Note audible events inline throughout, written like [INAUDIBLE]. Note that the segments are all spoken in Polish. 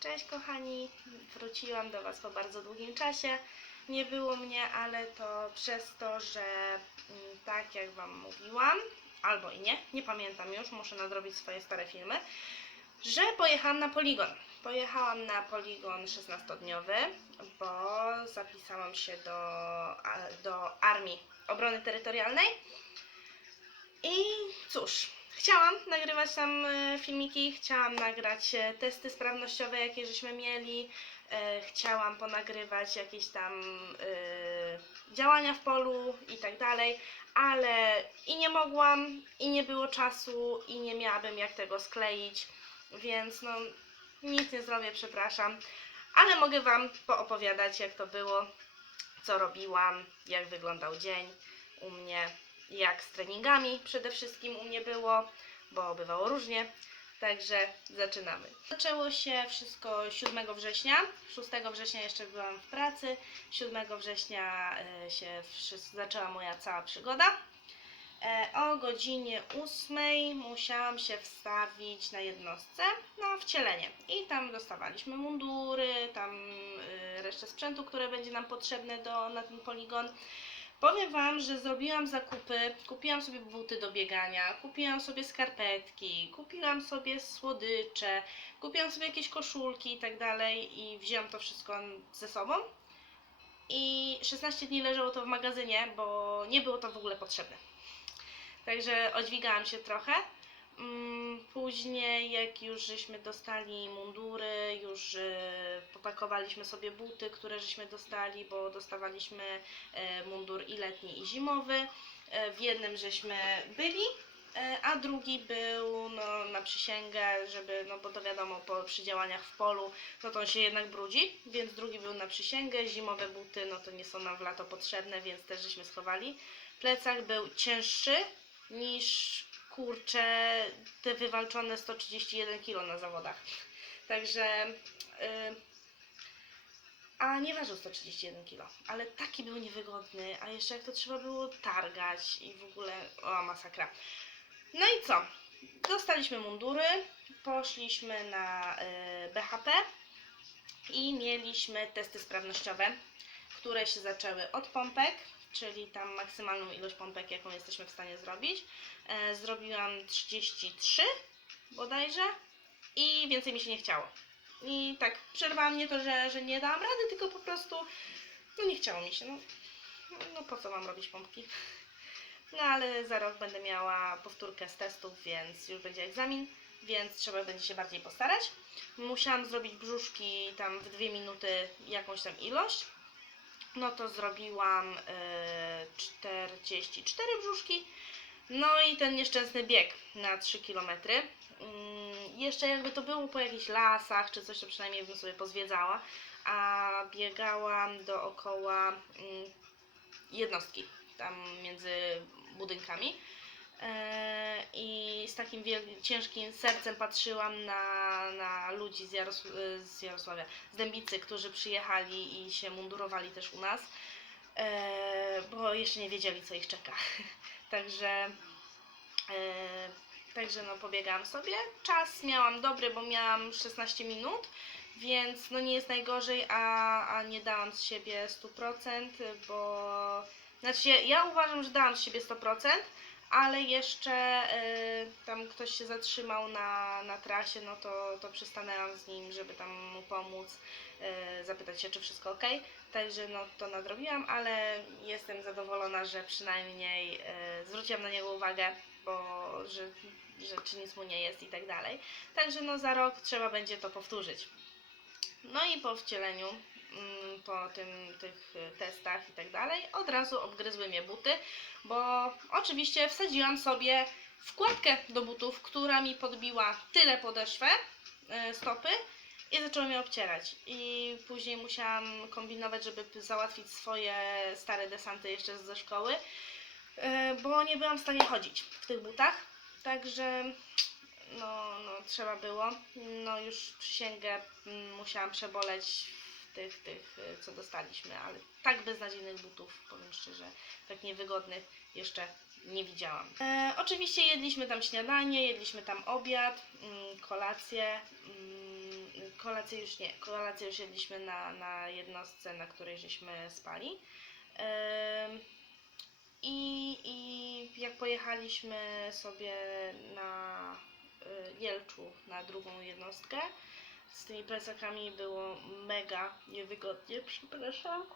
Cześć kochani, wróciłam do Was po bardzo długim czasie. Nie było mnie, ale to przez to, że mm, tak jak Wam mówiłam, albo i nie, nie pamiętam już, muszę nadrobić swoje stare filmy, że pojechałam na poligon. Pojechałam na poligon 16-dniowy, bo zapisałam się do, do Armii Obrony Terytorialnej. I cóż, chciałam nagrywać tam e, filmiki, chciałam nagrać e, testy sprawnościowe, jakie żeśmy mieli, e, chciałam ponagrywać jakieś tam działania w polu i tak dalej, ale i nie mogłam, i nie było czasu, i nie miałabym jak tego skleić, więc no nic nie zrobię, przepraszam, ale mogę Wam poopowiadać, jak to było, co robiłam, jak wyglądał dzień u mnie jak z treningami przede wszystkim u mnie było, bo bywało różnie. Także zaczynamy. Zaczęło się wszystko 7 września. 6 września jeszcze byłam w pracy. 7 września e, się zaczęła moja cała przygoda. E, O godzinie 8 musiałam się wstawić na jednostce na wcielenie. I tam dostawaliśmy mundury, tam y, resztę sprzętu, które będzie nam potrzebne do, na ten poligon. Powiem Wam, że zrobiłam zakupy, kupiłam sobie buty do biegania, kupiłam sobie skarpetki, kupiłam sobie słodycze, kupiłam sobie jakieś koszulki i tak dalej i wzięłam to wszystko ze sobą. I 16 dni leżało to w magazynie, bo nie było to w ogóle potrzebne. Także odźwigałam się trochę. Mm, Później, jak już żeśmy dostali mundury, już e, popakowaliśmy sobie buty, które żeśmy dostali, bo dostawaliśmy e, mundur i letni, i zimowy. E, W jednym żeśmy byli, e, a drugi był no, na przysięgę, żeby, no bo to wiadomo, po, przy działaniach w polu, no to on się jednak brudzi, więc drugi był na przysięgę. Zimowe buty, no to nie są nam w lato potrzebne, więc też żeśmy schowali. Plecak był cięższy niż kurczę te wywalczone 131 kg na zawodach. Także. y, a nie ważył 131 kg, ale taki był niewygodny, a jeszcze jak to trzeba było targać i w ogóle, o masakra. No i co? Dostaliśmy mundury, poszliśmy na y, BHP i mieliśmy testy sprawnościowe, które się zaczęły od pompek, czyli tam maksymalną ilość pompek, jaką jesteśmy w stanie zrobić. E, zrobiłam 33 bodajże i więcej mi się nie chciało. I tak przerwałam nie to, że, że nie dałam rady, tylko po prostu no nie chciało mi się. No, no po co mam robić pompki? No ale za rok będę miała powtórkę z testów, więc już będzie egzamin, więc trzeba będzie się bardziej postarać. Musiałam zrobić brzuszki tam w dwie minuty jakąś tam ilość. No to zrobiłam e, 44 brzuszki. No i ten nieszczęsny bieg na 3 km. Mm, jeszcze jakby to było po jakichś lasach czy coś, to przynajmniej bym sobie pozwiedzała. A biegałam dookoła mm, jednostki, tam między budynkami. E, I z takim ciężkim sercem patrzyłam na, na ludzi z, Jaros- z Jarosławia, z Dębicy, którzy przyjechali i się mundurowali też u nas, e, bo jeszcze nie wiedzieli, co ich czeka. [LAUGHS] Także, e, także no pobiegałam sobie. Czas miałam dobry, bo miałam 16 minut, więc no nie jest najgorzej, a, a nie dałam z siebie 100%, bo znaczy ja uważam, że dałam z siebie 100%, ale jeszcze y, tam ktoś się zatrzymał na, na trasie, no to, to przystanęłam z nim, żeby tam mu pomóc, y, zapytać się, czy wszystko ok. Także no to nadrobiłam, ale jestem zadowolona, że przynajmniej y, zwróciłam na niego uwagę, bo że, że czy nic mu nie jest i tak dalej. Także no za rok trzeba będzie to powtórzyć. No i po wcieleniu, po tym, tych y, testach i tak dalej, od razu obgryzły mnie buty, bo oczywiście wsadziłam sobie wkładkę do butów, która mi podbiła tyle podeszwę, y, stopy i zaczęło mnie obcierać. I później musiałam kombinować, żeby załatwić swoje stare desanty jeszcze ze szkoły, y, bo nie byłam w stanie chodzić w tych butach. Także no, no trzeba było. No już przysięgę mm, musiałam przeboleć tych, tych, y, co dostaliśmy, ale tak beznadziejnych butów, powiem szczerze, tak niewygodnych jeszcze nie widziałam. E, oczywiście jedliśmy tam śniadanie, jedliśmy tam obiad, mm, kolację. Mm, kolację już nie, kolację już jedliśmy na, na jednostce, na której żeśmy spali. Em, I, I jak pojechaliśmy sobie na y, Jelczu, na drugą jednostkę, z tymi plecakami było mega niewygodnie, przepraszam.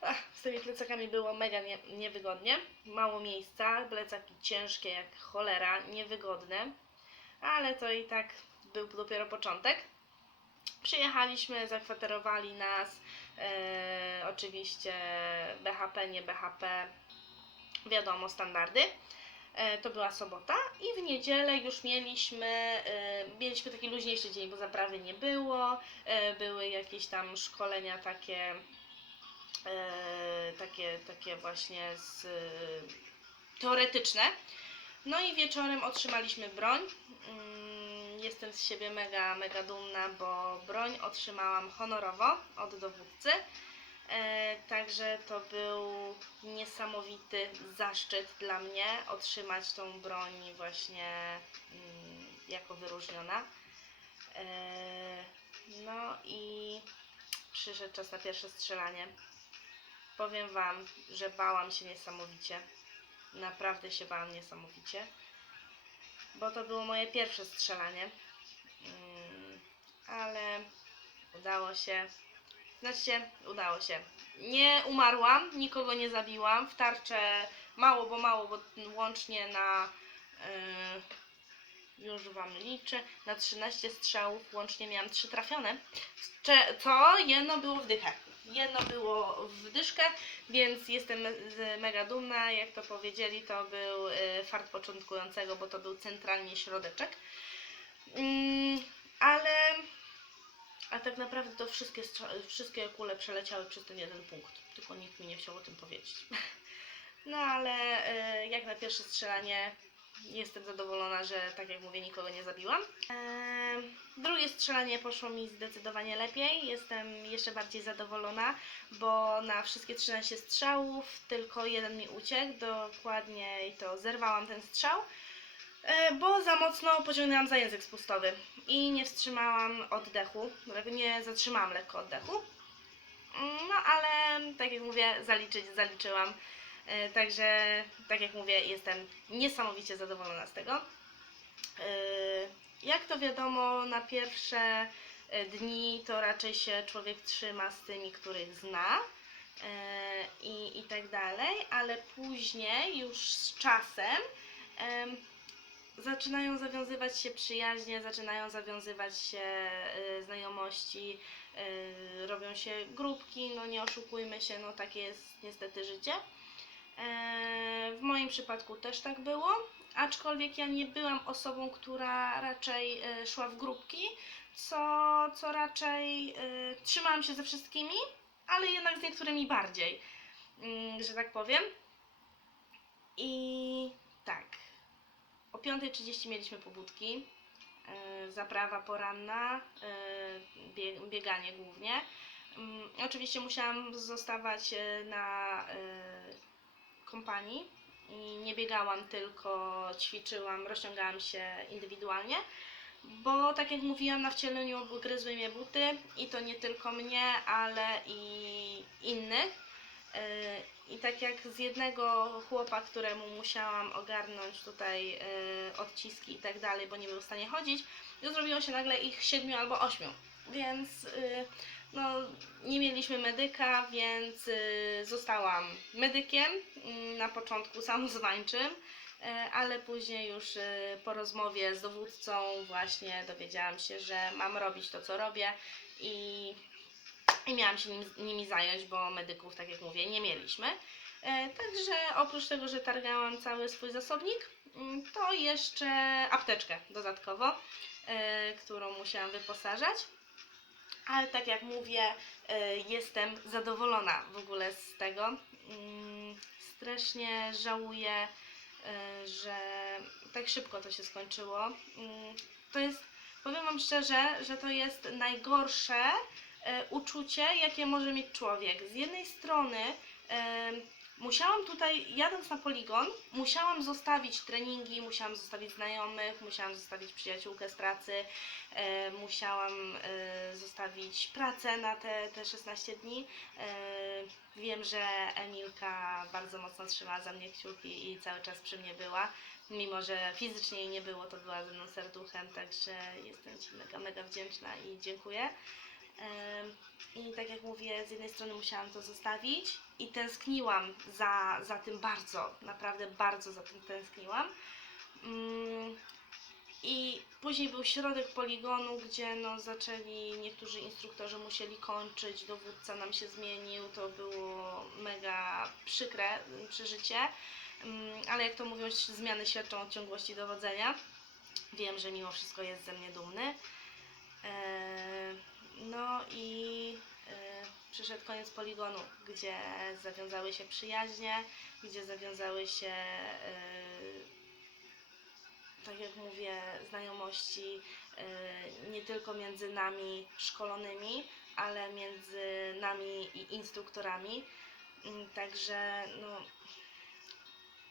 Ach, z tymi plecakami było mega nie, niewygodnie. Mało miejsca, plecaki ciężkie jak cholera, niewygodne. Ale to i tak był dopiero początek. Przyjechaliśmy, zakwaterowali nas. E, oczywiście BHP, nie BHP, wiadomo, standardy. E, to była sobota i w niedzielę już mieliśmy, e, mieliśmy taki luźniejszy dzień, bo zaprawy nie było, e, były jakieś tam szkolenia takie, takie, takie właśnie z, teoretyczne. No i wieczorem otrzymaliśmy broń. Mm, Jestem z siebie mega, mega dumna, bo broń otrzymałam honorowo od dowódcy. E, Także to był niesamowity zaszczyt dla mnie otrzymać tą broń właśnie mm, jako wyróżniona. E, No i przyszedł czas na pierwsze strzelanie. Powiem Wam, że bałam się niesamowicie. Naprawdę się bałam niesamowicie. Bo to było moje pierwsze strzelanie. Mm, Ale udało się. Znaczy, udało się. Nie umarłam, nikogo nie zabiłam. W tarczę mało, bo mało, bo łącznie na. Yy, już Wam liczę. Na 13 strzałów łącznie miałam 3 trafione. Co? Jedno było w dychę. Jedno było w dyszkę, więc jestem mega dumna. Jak to powiedzieli, to był y, fart początkującego, bo to był centralnie środeczek. Mm, ale a tak naprawdę to wszystkie, wszystkie kule przeleciały przez ten jeden punkt. Tylko nikt mi nie chciał o tym powiedzieć. [LAUGHS] No ale y, jak na pierwsze strzelanie jestem zadowolona, że tak jak mówię, nikogo nie zabiłam. Em, drugie strzelanie poszło mi zdecydowanie lepiej. Jestem jeszcze bardziej zadowolona, bo na wszystkie 13 strzałów tylko jeden mi uciekł. Dokładniej to zerwałam ten strzał. E, Bo za mocno pociągnęłam za język spustowy i nie wstrzymałam oddechu, nie zatrzymałam lekko oddechu. Mm, No ale tak jak mówię, zaliczyć zaliczyłam. E, Także tak jak mówię, jestem niesamowicie zadowolona z tego. E, Jak to wiadomo, na pierwsze e, dni to raczej się człowiek trzyma z tymi, których zna i, i tak dalej, ale później już z czasem em, zaczynają zawiązywać się przyjaźnie, zaczynają zawiązywać się y, znajomości, y, robią się grupki, no nie oszukujmy się, no takie jest niestety życie. E, w moim przypadku też tak było, aczkolwiek ja nie byłam osobą, która raczej y, szła w grupki, co, co raczej y, trzymałam się ze wszystkimi, ale jednak z niektórymi bardziej, mm, że tak powiem. I tak. O 5.30 mieliśmy pobudki, yy, zaprawa poranna, bie, bieganie głównie. Mm, Oczywiście musiałam zostawać yy, na kompanii i nie biegałam, tylko ćwiczyłam, rozciągałam się indywidualnie, bo tak jak mówiłam, na wcieleniu gryzły mnie buty i to nie tylko mnie, ale i innych. Yy, I tak jak z jednego chłopa, któremu musiałam ogarnąć tutaj yy, odciski i tak dalej, bo nie był w stanie chodzić, to zrobiło się nagle ich siedmiu albo ośmiu. Więc yy, no, nie mieliśmy medyka, więc zostałam medykiem yy, na początku [LAUGHS] samozwańczym, ale później już po rozmowie z dowódcą właśnie dowiedziałam się, że mam robić to, co robię i i miałam się nim, nimi zająć, bo medyków, tak jak mówię, nie mieliśmy. E, także oprócz tego, że targałam cały swój zasobnik, mm, to jeszcze apteczkę dodatkowo, e, którą musiałam wyposażać. Ale tak jak mówię, e, jestem zadowolona w ogóle z tego. Mm, Strasznie żałuję, że tak szybko to się skończyło. Mm, To jest, powiem Wam szczerze, że to jest najgorsze, uczucie, jakie może mieć człowiek. Z jednej strony e, musiałam tutaj, jadąc na poligon, musiałam zostawić treningi, musiałam zostawić znajomych, musiałam zostawić przyjaciółkę z pracy, e, musiałam e, zostawić pracę na te, te 16 dni. E, wiem, że Emilka bardzo mocno trzymała za mnie kciuki i cały czas przy mnie była. Mimo, że fizycznie jej nie było, to była ze mną serduchem, także jestem Ci mega, mega wdzięczna i dziękuję. I tak jak mówię, z jednej strony musiałam to zostawić i tęskniłam za, za tym bardzo, naprawdę bardzo za tym tęskniłam. Mm, I później był środek poligonu, gdzie no, zaczęli, niektórzy instruktorzy musieli kończyć, dowódca nam się zmienił, to było mega przykre mm, przeżycie, Mm, ale jak to mówią, zmiany świadczą o ciągłości dowodzenia. Wiem, że mimo wszystko jest ze mnie dumny. Eee, No i e, przyszedł koniec poligonu, gdzie zawiązały się przyjaźnie, gdzie zawiązały się, e, tak jak mówię, znajomości e, nie tylko między nami szkolonymi, ale między nami i instruktorami. Mm, Także no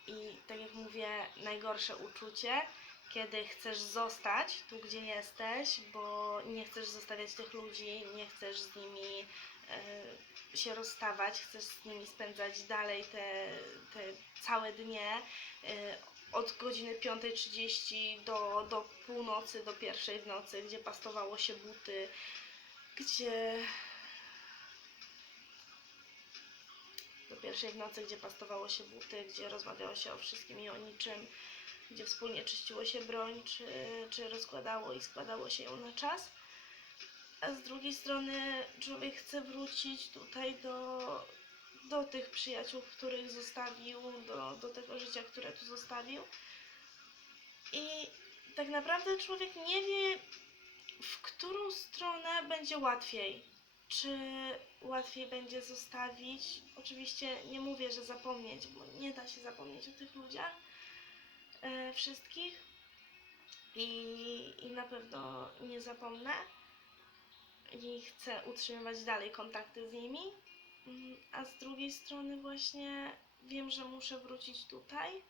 i tak jak mówię, najgorsze uczucie, kiedy chcesz zostać tu, gdzie jesteś, bo nie chcesz zostawiać tych ludzi, nie chcesz z nimi e, się rozstawać, chcesz z nimi spędzać dalej te, te całe dnie. E, od godziny 5.30 do, do północy, do pierwszej w nocy, gdzie pastowało się buty, gdzie do pierwszej w nocy, gdzie pastowało się buty, gdzie rozmawiało się o wszystkim i o niczym, gdzie wspólnie czyściło się broń, czy, czy rozkładało i składało się ją na czas. A z drugiej strony człowiek chce wrócić tutaj do, do tych przyjaciół, których zostawił, do, do tego życia, które tu zostawił. I tak naprawdę człowiek nie wie, w którą stronę będzie łatwiej czy łatwiej będzie zostawić. Oczywiście nie mówię, że zapomnieć, bo nie da się zapomnieć o tych ludziach wszystkich I, i na pewno nie zapomnę i chcę utrzymywać dalej kontakty z nimi. Mm, A z drugiej strony właśnie wiem, że muszę wrócić tutaj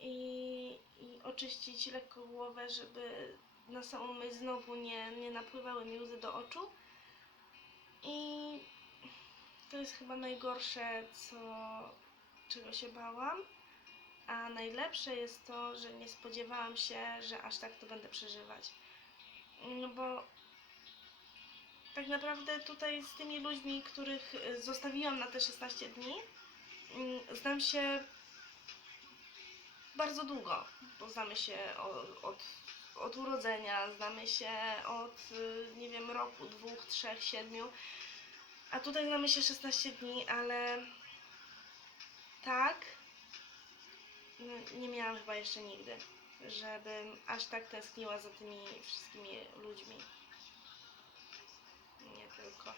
i, i oczyścić lekko głowę, żeby na samą myśl znowu nie, nie napływały mi łzy do oczu. I to jest chyba najgorsze, co, czego się bałam. A najlepsze jest to, że nie spodziewałam się, że aż tak to będę przeżywać. No bo tak naprawdę tutaj z tymi ludźmi, których zostawiłam na te 16 dni, mm, znam się bardzo długo. Bo znamy się od, od, od urodzenia, znamy się od, y, nie wiem, roku, dwóch, trzech, siedmiu. A tutaj znamy się 16 dni, ale tak, nie miałam chyba jeszcze nigdy, żebym aż tak tęskniła za tymi wszystkimi ludźmi. Nie tylko.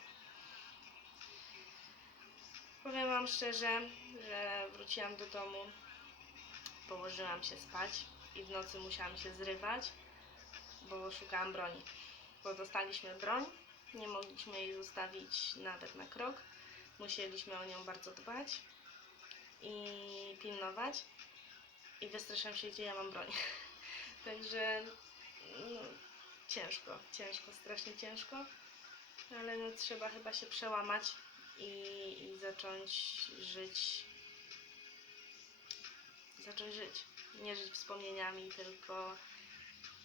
Powiem Wam szczerze, że wróciłam do domu, położyłam się spać i w nocy musiałam się zrywać, bo szukałam broni. Bo dostaliśmy broń, nie mogliśmy jej zostawić nawet na krok. Musieliśmy o nią bardzo dbać i pilnować. I wystraszyłam się, gdzie ja mam broń. [LAUGHS] Także no, ciężko, ciężko, strasznie ciężko. Ale no, trzeba chyba się przełamać i, i zacząć żyć. Zacząć żyć. Nie żyć wspomnieniami, tylko.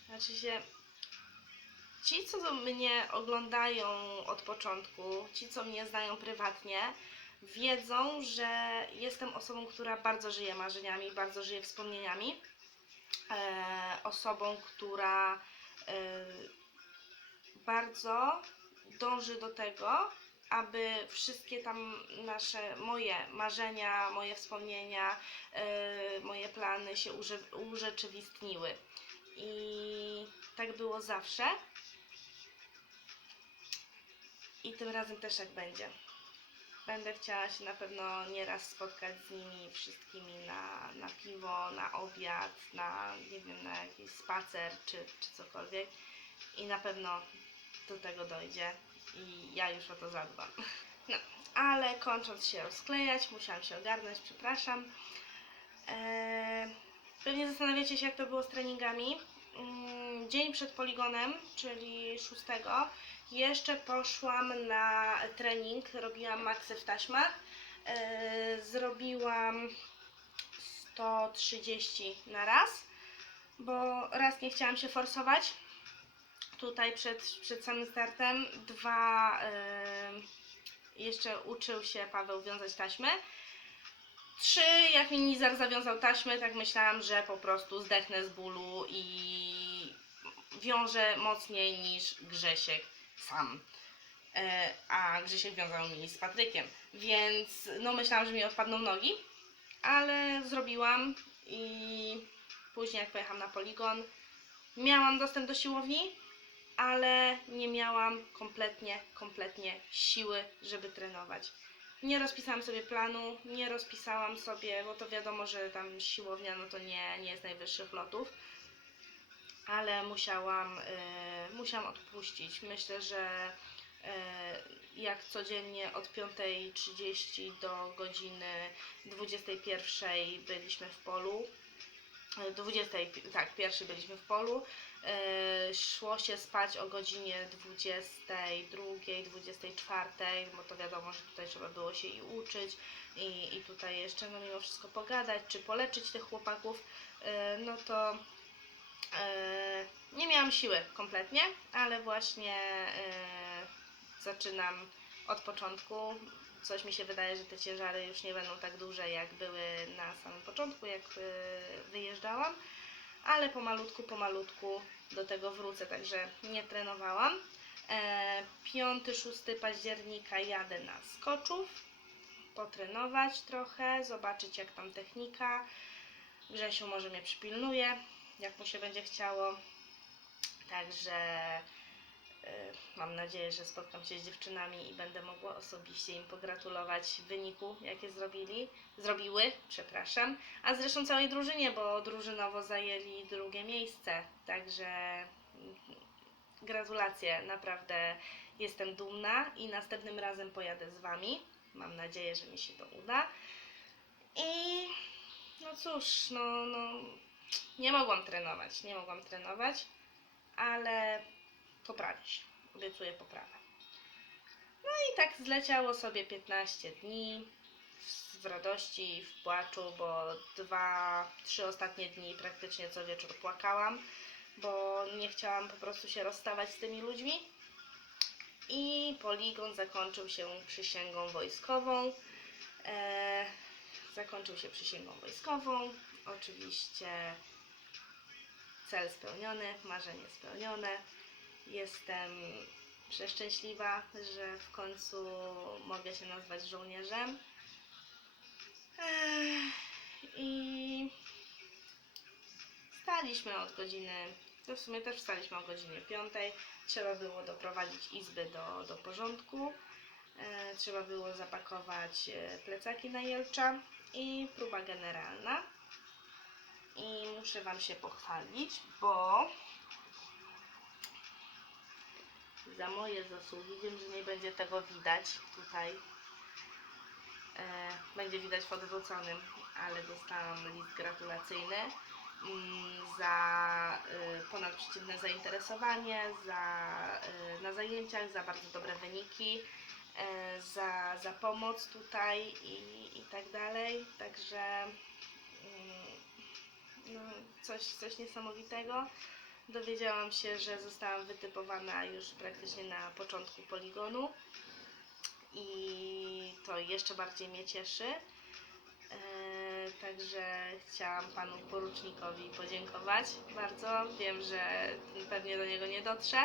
Znaczy się. Ci, co mnie oglądają od początku, ci, co mnie znają prywatnie, wiedzą, że jestem osobą, która bardzo żyje marzeniami, bardzo żyje wspomnieniami. E, osobą, która e, bardzo dąży do tego, aby wszystkie tam nasze, moje marzenia, moje wspomnienia, e, moje plany się urze- urzeczywistniły. I tak było zawsze. I tym razem też tak będzie. Będę chciała się na pewno nieraz spotkać z nimi wszystkimi na, na piwo, na obiad, na nie wiem, na jakiś spacer czy, czy cokolwiek. I na pewno do tego dojdzie i ja już o to zadbam. [LAUGHS] No, ale kończąc się rozklejać, musiałam się ogarnąć, przepraszam. Eee, pewnie zastanawiacie się, jak to było z treningami. Mm, Dzień przed poligonem, czyli 6, jeszcze poszłam na trening, robiłam maksy w taśmach. Eee, zrobiłam 130 na raz, bo raz nie chciałam się forsować tutaj przed, przed samym startem. Dwa, em, jeszcze uczył się Paweł wiązać taśmy. Trzy, jak mi Nizar zawiązał taśmy, tak myślałam, że po prostu zdechnę z bólu i wiąże mocniej niż Grzesiek sam. E, a Grzesiek wiązał mi z Patrykiem, więc no myślałam, że mi odpadną nogi, ale zrobiłam i później jak pojechałam na poligon, miałam dostęp do siłowni, ale nie miałam kompletnie, kompletnie siły, żeby trenować. Nie rozpisałam sobie planu, nie rozpisałam sobie, bo to wiadomo, że tam siłownia no to nie, nie jest najwyższych lotów, ale musiałam, y, musiałam odpuścić. Myślę, że y, jak codziennie od 5.30 do godziny 21.00 byliśmy w polu, 20, tak, pierwszy byliśmy w polu. Szło się spać o godzinie 22, 24, bo to wiadomo, że tutaj trzeba było się i uczyć i, i tutaj jeszcze no mimo wszystko pogadać, czy poleczyć tych chłopaków, no to nie miałam siły kompletnie, ale właśnie e, zaczynam od początku. Coś mi się wydaje, że te ciężary już nie będą tak duże, jak były na samym początku, jak e, wyjeżdżałam, ale pomalutku, pomalutku do tego wrócę, także nie trenowałam. E, 5-6 października jadę na Skoczów, potrenować trochę, zobaczyć jak tam technika. Grzesiu może mnie przypilnuje, jak mu się będzie chciało. Także y, mam nadzieję, że spotkam się z dziewczynami i będę mogła osobiście im pogratulować wyniku, jakie zrobili, zrobiły, przepraszam, a zresztą całej drużynie, bo drużynowo zajęli drugie miejsce, także mm, gratulacje, naprawdę jestem dumna i następnym razem pojadę z Wami, mam nadzieję, że mi się to uda. I no cóż, no, no nie mogłam trenować, nie mogłam trenować, ale poprawię się. Obiecuję poprawę. No i tak zleciało sobie 15 dni w, radości, w płaczu, bo dwa, trzy ostatnie dni praktycznie co wieczór płakałam, bo nie chciałam po prostu się rozstawać z tymi ludźmi. I poligon zakończył się przysięgą wojskową. E, zakończył się przysięgą wojskową. Oczywiście cel spełniony, marzenie spełnione. Jestem przeszczęśliwa, że w końcu mogę się nazwać żołnierzem. I staliśmy od godziny, to w sumie też wstaliśmy o godzinie 5. Trzeba było doprowadzić izby do, do porządku. Trzeba było zapakować e, plecaki na jelcza i próba generalna. I muszę Wam się pochwalić, bo za moje zasługi, wiem, że nie będzie tego widać tutaj. E, będzie widać w odwróconym, ale dostałam list gratulacyjny mm, za y, ponadprzeciętne zainteresowanie, za, y, na zajęciach, za bardzo dobre wyniki, e, za, za pomoc tutaj i, i tak dalej. Także mm, no, coś, coś niesamowitego. Dowiedziałam się, że zostałam wytypowana już praktycznie na początku poligonu i to jeszcze bardziej mnie cieszy. E, Także chciałam panu porucznikowi podziękować bardzo. Wiem, że pewnie do niego nie dotrze,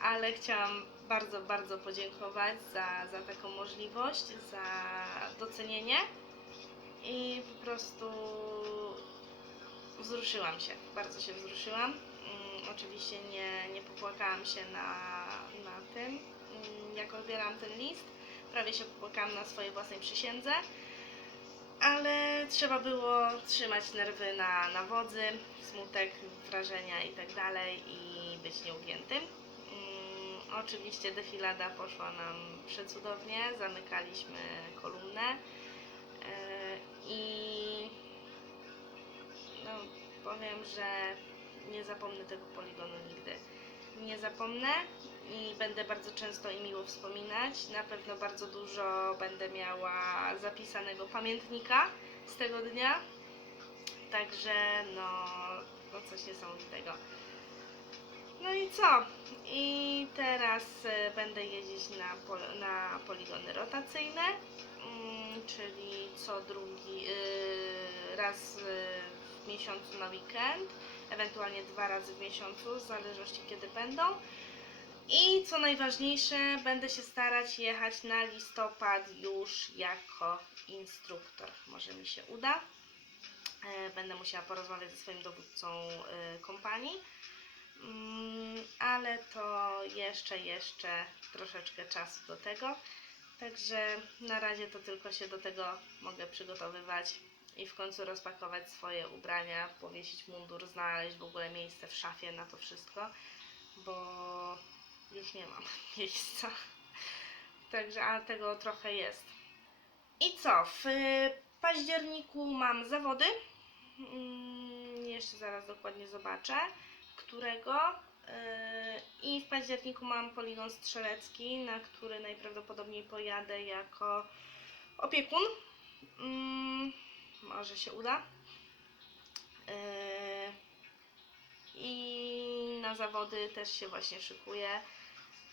ale chciałam bardzo, bardzo podziękować za, za taką możliwość, za docenienie i po prostu wzruszyłam się, bardzo się wzruszyłam. Mm, oczywiście nie, nie popłakałam się na, na tym, mm, jak odbierałam ten list. Prawie się popłakałam na swojej własnej przysiędze, ale trzeba było trzymać nerwy na, na wodzy, smutek, wrażenia i tak i być nieugiętym. Mm, oczywiście defilada poszła nam przecudownie, zamykaliśmy kolumnę e, i no, powiem, że nie zapomnę tego poligonu nigdy. Nie zapomnę i będę bardzo często i miło wspominać. Na pewno bardzo dużo będę miała zapisanego pamiętnika z tego dnia. Także no, no coś niesamowitego. No i co? I teraz e, będę jeździć na, pol- na poligony rotacyjne, mm, czyli co drugi y, raz y, miesiącu na weekend, ewentualnie dwa razy w miesiącu, w zależności kiedy będą. I co najważniejsze, będę się starać jechać na listopad już jako instruktor. Może mi się uda. E, Będę musiała porozmawiać ze swoim dowódcą e, kompanii. Mm, ale to jeszcze, jeszcze troszeczkę czasu do tego. Także na razie to tylko się do tego mogę przygotowywać i w końcu rozpakować swoje ubrania, powiesić mundur, znaleźć w ogóle miejsce w szafie na to wszystko, bo już nie mam [LAUGHS] miejsca. Także, a tego trochę jest. I co? W październiku mam zawody. Mm, Jeszcze zaraz dokładnie zobaczę którego yy, i w październiku mam poligon strzelecki, na który najprawdopodobniej pojadę jako opiekun. Może się uda. Yy, I na zawody też się właśnie szykuję.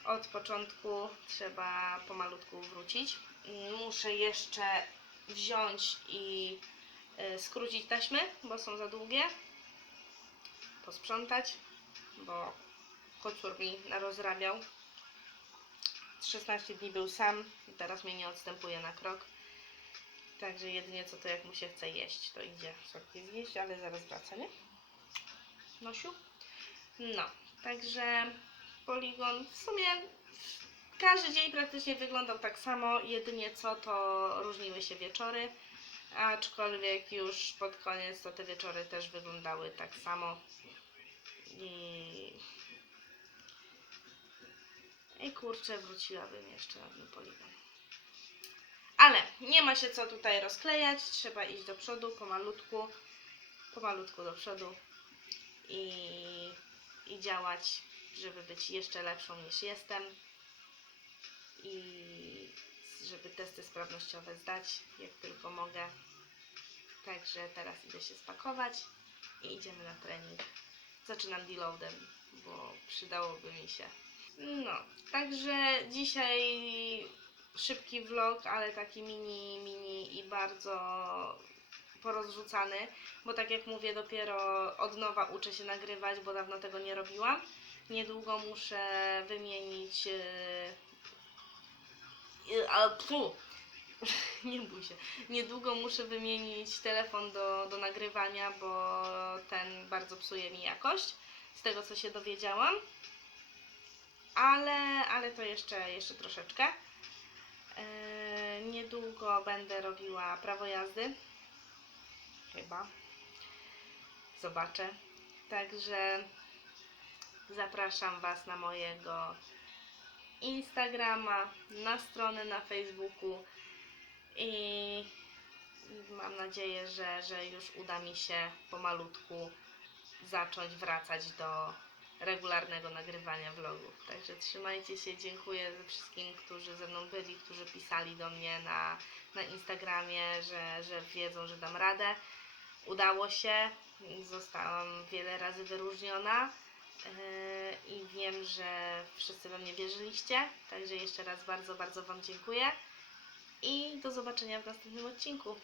Od początku trzeba pomalutku wrócić. Muszę jeszcze wziąć i yy, skrócić taśmy, bo są za długie posprzątać, bo kocur mi narozrabiał. 16 dni był sam i teraz mnie nie odstępuje na krok. Także jedynie co to jak mu się chce jeść, to idzie sobie zjeść, ale zaraz wraca, nie? Nosiu? No, także poligon w sumie każdy dzień praktycznie wyglądał tak samo, jedynie co to różniły się wieczory, aczkolwiek już pod koniec to te wieczory też wyglądały tak samo. I, I kurczę, wróciłabym jeszcze na ten poligon. Ale nie ma się co tutaj rozklejać, trzeba iść do przodu pomalutku, pomalutku do przodu i, i działać, żeby być jeszcze lepszą niż jestem i żeby testy sprawnościowe zdać, jak tylko mogę. Także teraz idę się spakować i idziemy na trening. Zaczynam deloadem, bo przydałoby mi się. No, także dzisiaj szybki vlog, ale taki mini, mini i bardzo porozrzucany, bo tak jak mówię, dopiero od nowa uczę się nagrywać, bo dawno tego nie robiłam. Niedługo muszę wymienić. Yy, a, pfu, [LAUGHS] nie bój się. Niedługo muszę wymienić telefon do, do nagrywania, bo ten bardzo psuje mi jakość, z tego co się dowiedziałam. Ale, ale to jeszcze, jeszcze troszeczkę. Yy, niedługo będę robiła prawo jazdy. Chyba. Zobaczę. Także zapraszam Was na mojego Instagrama, na stronę na Facebooku i mam nadzieję, że, że już uda mi się pomalutku zacząć wracać do regularnego nagrywania vlogów. Także trzymajcie się, dziękuję wszystkim, którzy ze mną byli, którzy pisali do mnie na, na Instagramie, że, że wiedzą, że dam radę. Udało się, zostałam wiele razy wyróżniona yy, i wiem, że wszyscy we mnie wierzyliście. Także jeszcze raz bardzo, bardzo Wam dziękuję i do zobaczenia w następnym odcinku.